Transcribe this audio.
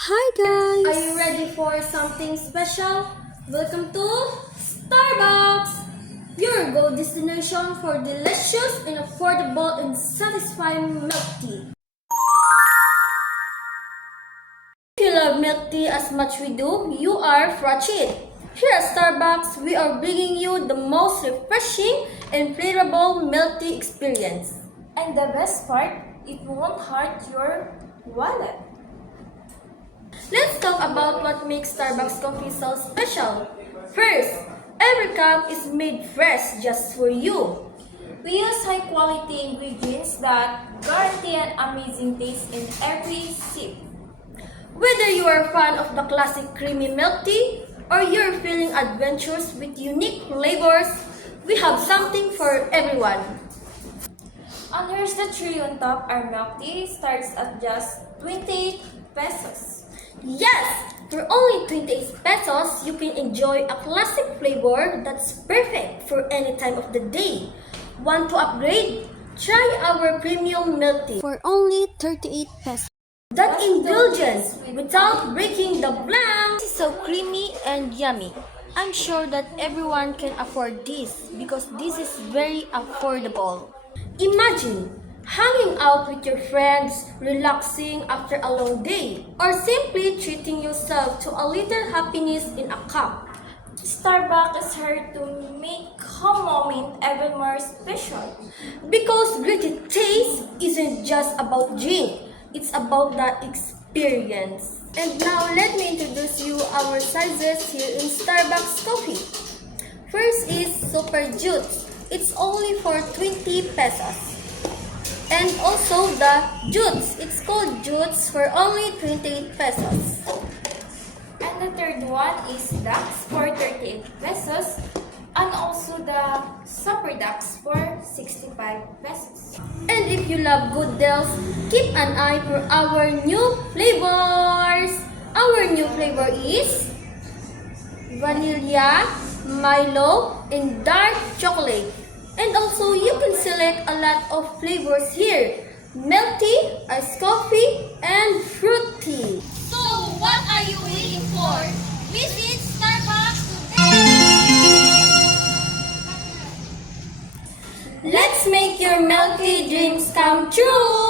Hi Are guys! you ready for something special? Welcome to Starbucks, your go destination for delicious and affordable and satisfying milk tea. If you love milk tea as much we do, you are fortunate. Here at Starbucks, we are bringing you the most refreshing and flavorful milk tea experience. And the best part, it won't hurt your wallet. Let's talk about what makes Starbucks coffee so special. First, every cup is made fresh just for you. We use high quality ingredients that guarantee an amazing taste in every sip. Whether you are a fan of the classic creamy milk tea or you're feeling adventurous with unique flavors, we have something for everyone. And here's the tree on top, our milk tea starts at just 28 pesos. Yes, for only 28 pesos, you can enjoy a classic flavor that's perfect for any time of the day. Want to upgrade? Try our premium milk tea. For only 38 pesos. That indulgence without breaking the bank. This is so creamy and yummy. I'm sure that everyone can afford this because this is very affordable. Imagine hanging out with your friends, relaxing after a long day, or simply treating yourself to a little happiness in a cup. Starbucks is here to make home moment even more special. Because great taste isn't just about drink, it's about the experience. And now let me introduce you our sizes here in Starbucks coffee. First is Super Juice. It's only for 20 pesos. And also the Jutes. It's called Jutes for only 28 pesos. And the third one is Dax for 38 pesos. And also the Super Dax for 65 pesos. And if you love good deals, keep an eye for our new flavors. Our new flavor is vanilla, Milo, and dark chocolate. And also, you can select a lot of flavors here. Milk tea, iced coffee, and fruit tea. So, what are you waiting for? Visit Starbucks today! Let's make your milk tea dreams come true!